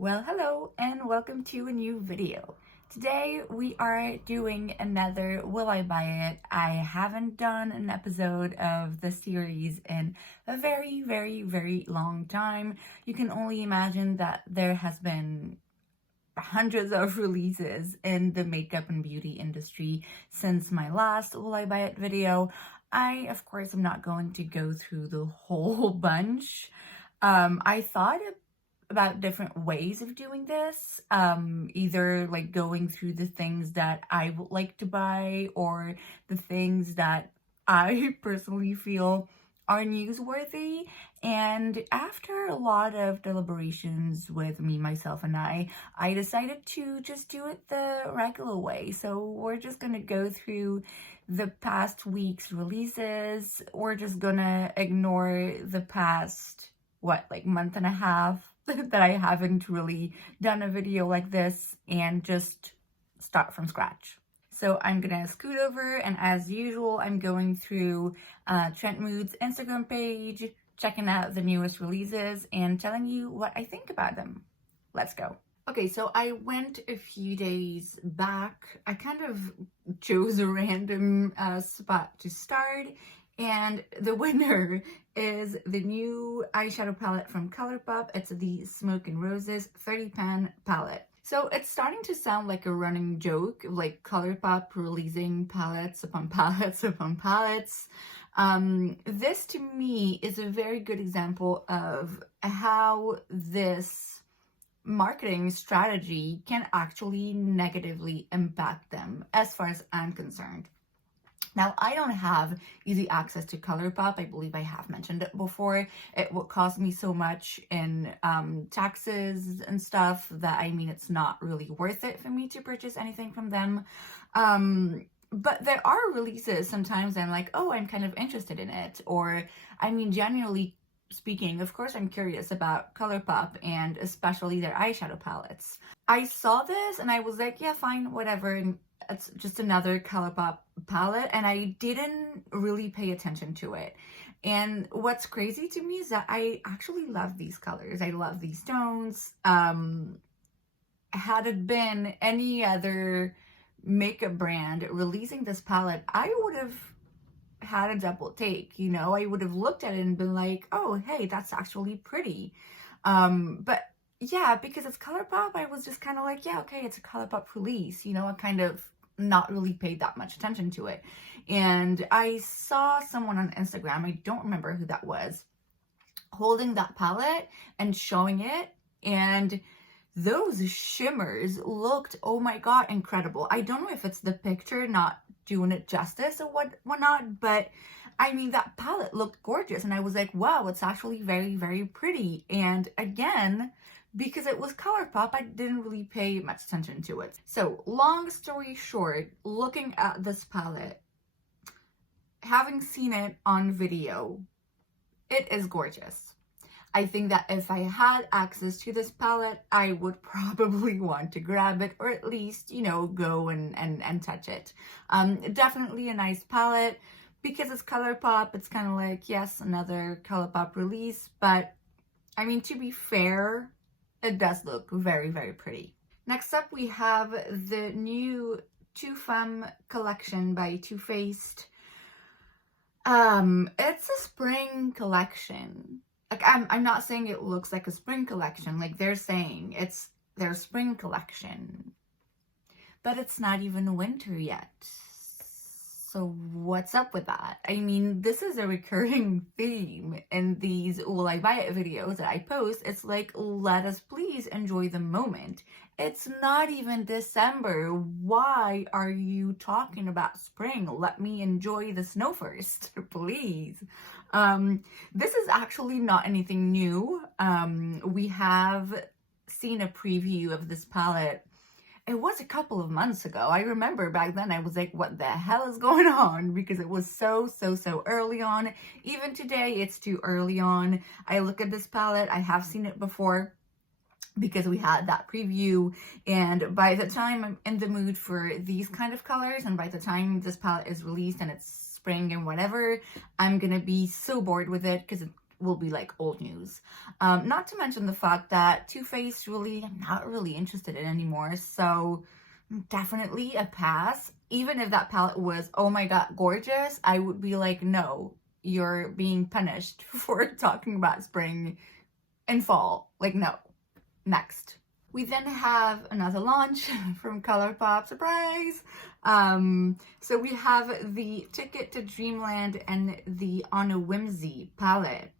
Well, hello and welcome to a new video. Today we are doing another Will I Buy It? I haven't done an episode of the series in a very long time. You can only imagine that there has been hundreds of releases in the makeup and beauty industry since my last Will I Buy It video. I, of course, am not going to go through the whole bunch. I thought about different ways of doing this, either like going through the things that I would like to buy or the things that I personally feel are newsworthy. And after a lot of deliberations with me, myself, and I decided to just do it the regular way. So we're just gonna go through the past week's releases. We're just gonna ignore the past, month and a half that I haven't really done a video like this and just start from scratch. So I'm gonna scoot over, and as usual, I'm going through Trent Mood's Instagram page, checking out the newest releases and telling you what I think about them. Let's go. Okay, so I went a few days back. I kind of chose a random spot to start, and the winner is the new eyeshadow palette from ColourPop. It's the Smoke and Roses 30 pan palette. So it's starting to sound like a running joke, like ColourPop releasing palettes upon palettes upon palettes. This to me is a very good example of how this marketing strategy can actually negatively impact them, as far as I'm concerned. Now, I don't have easy access to ColourPop. I believe I have mentioned it before. It would cost me so much in taxes and stuff that, it's not really worth it for me to purchase anything from them. But there are releases sometimes I'm like, oh, I'm kind of interested in it. Or, generally speaking, of course, I'm curious about ColourPop and especially their eyeshadow palettes. I saw this and I was like, yeah, fine, whatever. And it's just another ColourPop palette, and I didn't really pay attention to it. And what's crazy to me is that I actually love these colors. I love these tones. Had it been any other makeup brand releasing this palette, I would have had a double take, I would have looked at it and been like, oh, hey, that's actually pretty. But yeah, because it's ColourPop, I was just kind of like, yeah, okay, it's a ColourPop release, I kind of not really paid that much attention to it. And I saw someone on Instagram, I don't remember who that was, holding that palette and showing it, and those shimmers looked, oh my god, incredible. I don't know if it's the picture not doing it justice or whatnot, but that palette looked gorgeous, and I was like, wow, it's actually very pretty. And again, because it was ColourPop, I didn't really pay much attention to it. So long story short, looking at this palette, having seen it on video, it is gorgeous. I think that if I had access to this palette, I would probably want to grab it, or at least, go and touch it. Definitely a nice palette. Because it's ColourPop, it's kind of like, yes, another ColourPop release, but to be fair, it does look very pretty. Next up, we have the new Too Femme collection by Too Faced. It's a spring collection. I'm not saying it looks like a spring collection, like they're saying it's their spring collection, but it's not even winter yet. So what's up with that? This is a recurring theme in these Will I Buy It videos that I post. It's like, let us please enjoy the moment. It's not even December. Why are you talking about spring? Let me enjoy the snow first, please. This is actually not anything new. We have seen a preview of this palette. It was a couple of months ago. I remember back then I was like, what the hell is going on? Because it was so early on. Even today, it's too early on. I look at this palette. I have seen it before because we had that preview. And by the time I'm in the mood for these kind of colors, and by the time this palette is released and it's spring and whatever, I'm going to be so bored with it because will be like old news. Not to mention the fact that Too Faced really, I'm not really interested in anymore. So definitely a pass. Even if that palette was, oh my god, gorgeous, I would be like, no, you're being punished for talking about spring and fall. Like, no. Next. We then have another launch from ColourPop, surprise! So we have the Ticket to Dreamland and the On a Whimsy palette.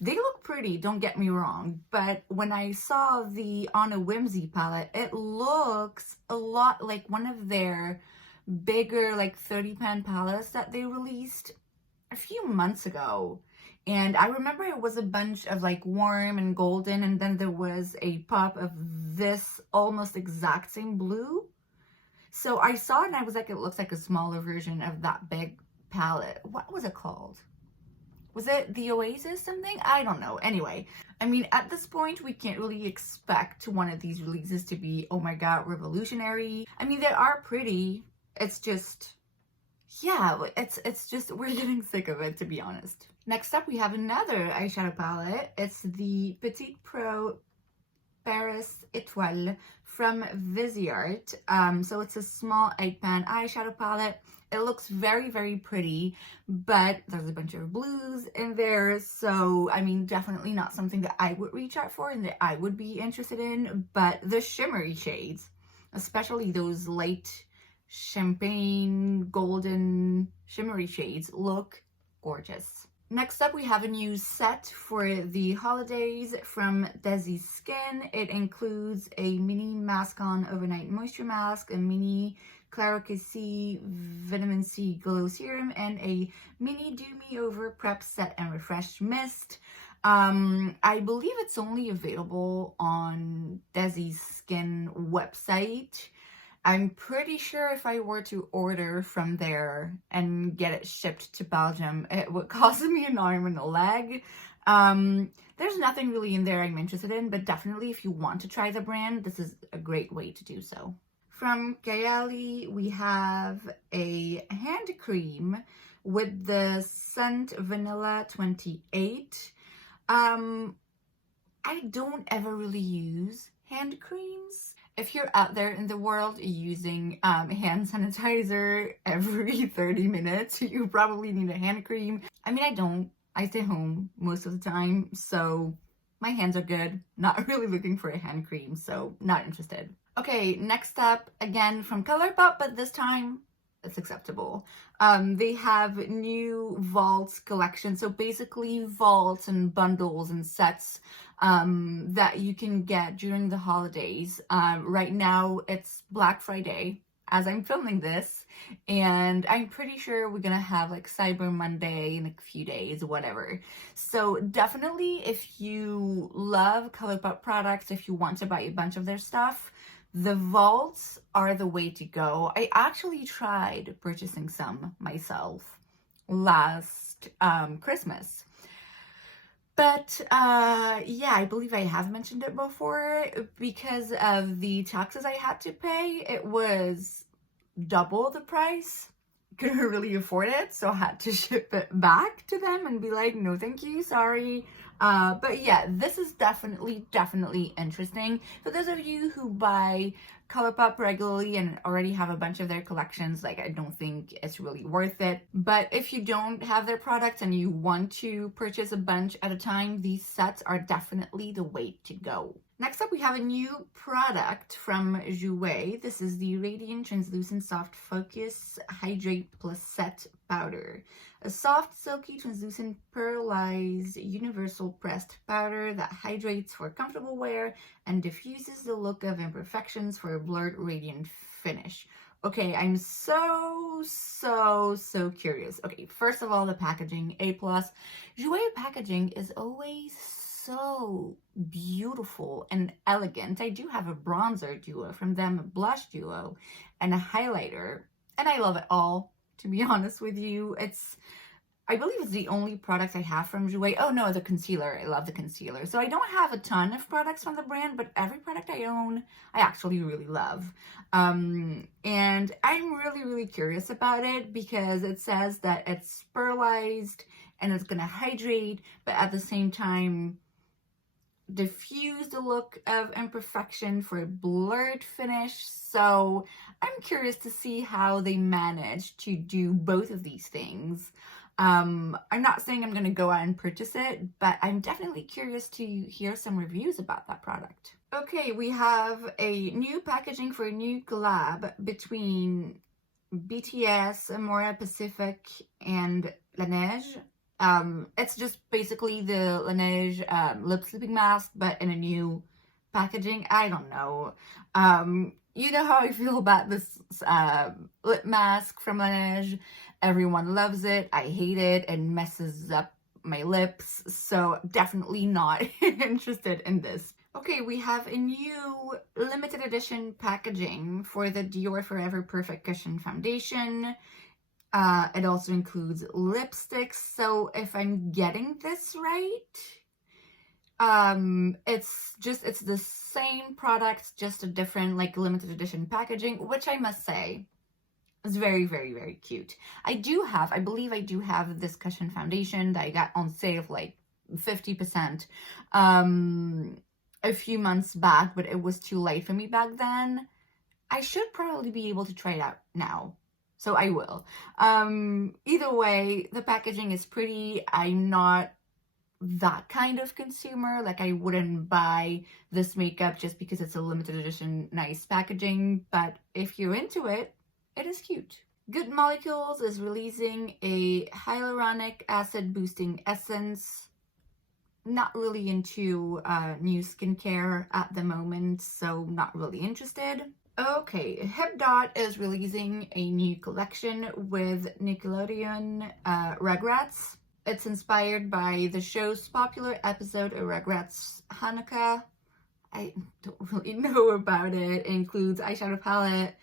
They look pretty, don't get me wrong, but when I saw the On a Whimsy palette, it looks a lot like one of their bigger, like 30 pan palettes that they released a few months ago. And I remember it was a bunch of like warm and golden, and then there was a pop of this almost exact same blue. So I saw it and I was like, it looks like a smaller version of that big palette. What was it called? Was it the Oasis something? I don't know. Anyway, I mean, at this point, we can't really expect one of these releases to be, oh my god, revolutionary. I mean, they are pretty. It's just, yeah, it's just, we're getting sick of it, to be honest. Next up, we have another eyeshadow palette. It's the Petite Pro Paris Etoile from Viseart. So it's a small 8-pan eyeshadow palette. It looks very, very pretty, but there's a bunch of blues in there. So, I mean, definitely not something that I would reach out for and that I would be interested in. But the shimmery shades, especially those light champagne, golden, shimmery shades, look gorgeous. Next up, we have a new set for the holidays from Desi Skin. It includes a mini Mask On Overnight Moisture Mask, a mini Clarity Vitamin C Glow Serum, and a mini Do Me Over Prep Set and Refresh Mist. I believe it's only available on Desi Skin website. I'm pretty sure if I were to order from there and get it shipped to Belgium, it would cost me an arm and a leg. There's nothing really in there I'm interested in, but definitely if you want to try the brand, this is a great way to do so. From Kayali, we have a hand cream with the scent Vanilla 28. I don't ever really use hand creams. If you're out there in the world using hand sanitizer every 30 minutes, you probably need a hand cream. I mean, I don't. I stay home most of the time, so my hands are good. Not really looking for a hand cream, so not interested. Okay, next up, again from ColourPop, but this time it's acceptable. They have new vaults collection, so basically vaults and bundles and sets that you can get during the holidays. Right now it's Black Friday as I'm filming this, and I'm pretty sure we're gonna have like Cyber Monday in a few days, whatever. So definitely if you love ColourPop products, if you want to buy a bunch of their stuff, the vaults are the way to go. I actually tried purchasing some myself last Christmas. But yeah, I believe I have mentioned it before. Because of the taxes I had to pay, it was double the price. Couldn't really afford it, so I had to ship it back to them and be like, no thank you, sorry. But yeah, this is definitely interesting. For those of you who buy ColourPop regularly and already have a bunch of their collections, like, I don't think it's really worth it. But if you don't have their products and you want to purchase a bunch at a time, these sets are definitely the way to go. Next up, we have a new product from Jouer. This is the Radiant Translucent Soft Focus Hydrate Plus Set Powder. A soft, silky, translucent, pearlized, universal pressed powder that hydrates for comfortable wear and diffuses the look of imperfections for a blurred, radiant finish. Okay, I'm so curious. Okay, first of all, the packaging, A+. Jouer packaging is always so beautiful and elegant. I do have a bronzer duo from them, a blush duo, and a highlighter, and I love it all, to be honest with you. I believe it's the only product I have from Jouer. Oh no, the concealer. I love the concealer. So I don't have a ton of products from the brand, but every product I own, I actually really love. And I'm really curious about it because it says that it's pearlized and it's gonna hydrate, but at the same time diffuse the look of imperfection for a blurred finish. So I'm curious to see how they manage to do both of these things. I'm not saying I'm gonna go out and purchase it, but I'm definitely curious to hear some reviews about that product. Okay, we have a new packaging for a new collab between BTS, Amore Pacific, and Laneige. It's just basically the Laneige lip sleeping mask, but in a new packaging. I don't know. You know how I feel about this lip mask from Laneige. Everyone loves it. I hate it. It messes up my lips. So definitely not interested in this. Okay, we have a new limited edition packaging for the Dior Forever Perfect Cushion Foundation. It also includes lipsticks, so if I'm getting this right, it's the same product, just a different, like, limited edition packaging, which I must say is very, very, very cute. I believe I do have this cushion foundation that I got on sale of like 50%, a few months back, but it was too late for me back then. I should probably be able to try it out now. So I will. Either way, the packaging is pretty. I'm not that kind of consumer. Like, I wouldn't buy this makeup just because it's a limited edition nice packaging. But if you're into it, it is cute. Good Molecules is releasing a hyaluronic acid boosting essence. Not really into new skincare at the moment, so not really interested. Okay, Hipdot is releasing a new collection with Nickelodeon Rugrats. It's inspired by the show's popular episode of Rugrats Hanukkah. I don't really know about it. It includes eyeshadow palette,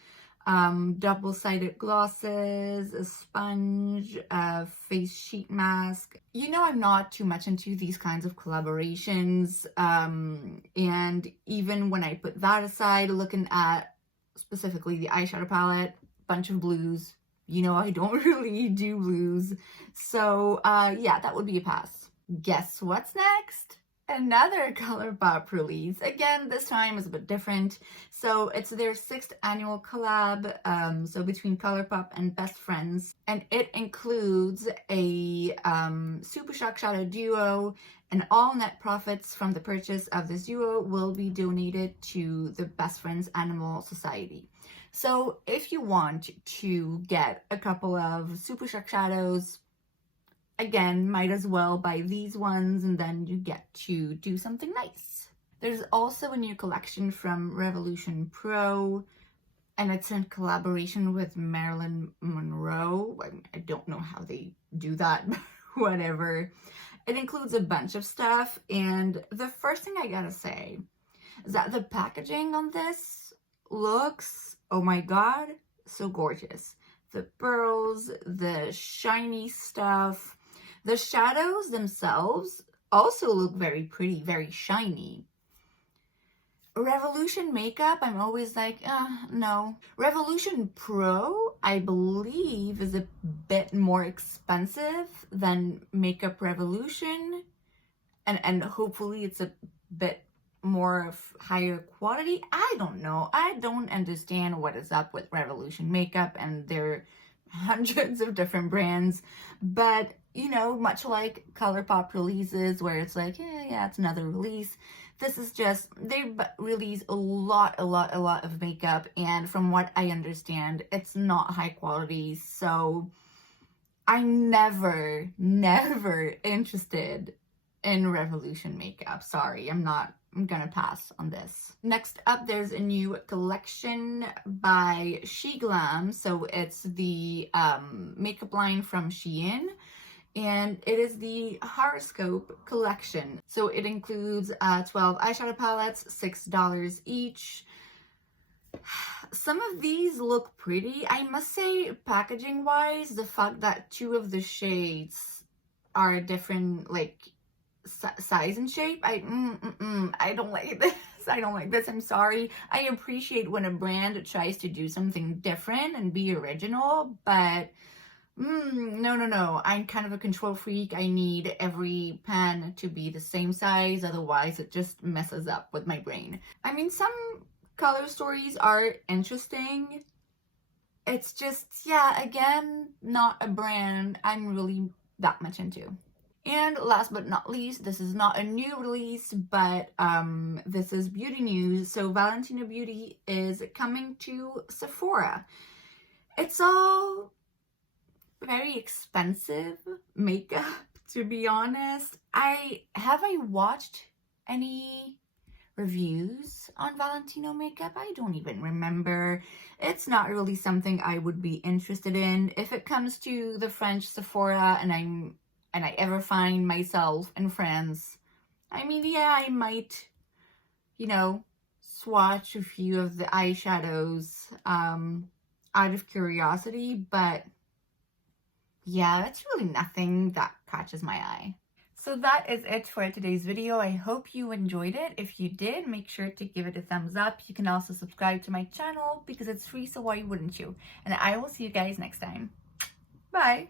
double-sided glosses, a sponge, a face sheet mask. You know, I'm not too much into these kinds of collaborations, and even when I put that aside, looking at specifically the eyeshadow palette, bunch of blues. You know, I don't really do blues. So, yeah, that would be a pass. Guess what's next? Another ColourPop release. Again, this time is a bit different. So it's their 6th annual collab, so between ColourPop and Best Friends. And it includes a Super Shock Shadow duo, and all net profits from the purchase of this duo will be donated to the Best Friends Animal Society. So if you want to get a couple of Super Shock Shadows, again, might as well buy these ones, and then you get to do something nice. There's also a new collection from Revolution Pro, and it's in collaboration with Marilyn Monroe. I don't know how they do that, but whatever. It includes a bunch of stuff, and the first thing I gotta say is that the packaging on this looks, oh my god, so gorgeous. The pearls, the shiny stuff. The shadows themselves also look very pretty, very shiny. Revolution makeup, I'm always like, no. Revolution Pro, I believe, is a bit more expensive than Makeup Revolution. And hopefully it's a bit more of higher quality. I don't know. I don't understand what is up with Revolution makeup, and there are hundreds of different brands. But, you know, much like ColourPop releases where it's like, yeah, it's another release. This is just, they release a lot of makeup, and from what I understand, it's not high quality. So I'm never interested in Revolution makeup. Sorry, I'm gonna pass on this. Next up, there's a new collection by She Glam. So it's the makeup line from Shein, and it is the Horoscope Collection. So it includes 12 eyeshadow palettes, $6 each. Some of these look pretty. I must say, packaging wise, the fact that 2 of the shades are different, like, size and shape, I don't like this. I don't like this. I'm sorry. I appreciate when a brand tries to do something different and be original, but No. I'm kind of a control freak. I need every pan to be the same size, otherwise it just messes up with my brain. I mean, some color stories are interesting. It's just, yeah, again, not a brand I'm really that much into. And last but not least, this is not a new release, but this is beauty news. So Valentino Beauty is coming to Sephora. It's all very expensive makeup, to be honest. Have I watched any reviews on Valentino makeup? I don't even remember. It's not really something I would be interested in. If it comes to the French Sephora and I ever find myself in France, I mean, yeah, I might, you know, swatch a few of the eyeshadows out of curiosity, but yeah, it's really nothing that catches my eye. So that is it for today's video. I hope you enjoyed it. If you did, make sure to give it a thumbs up. You can also subscribe to my channel because it's free, so why wouldn't you? And I will see you guys next time. Bye!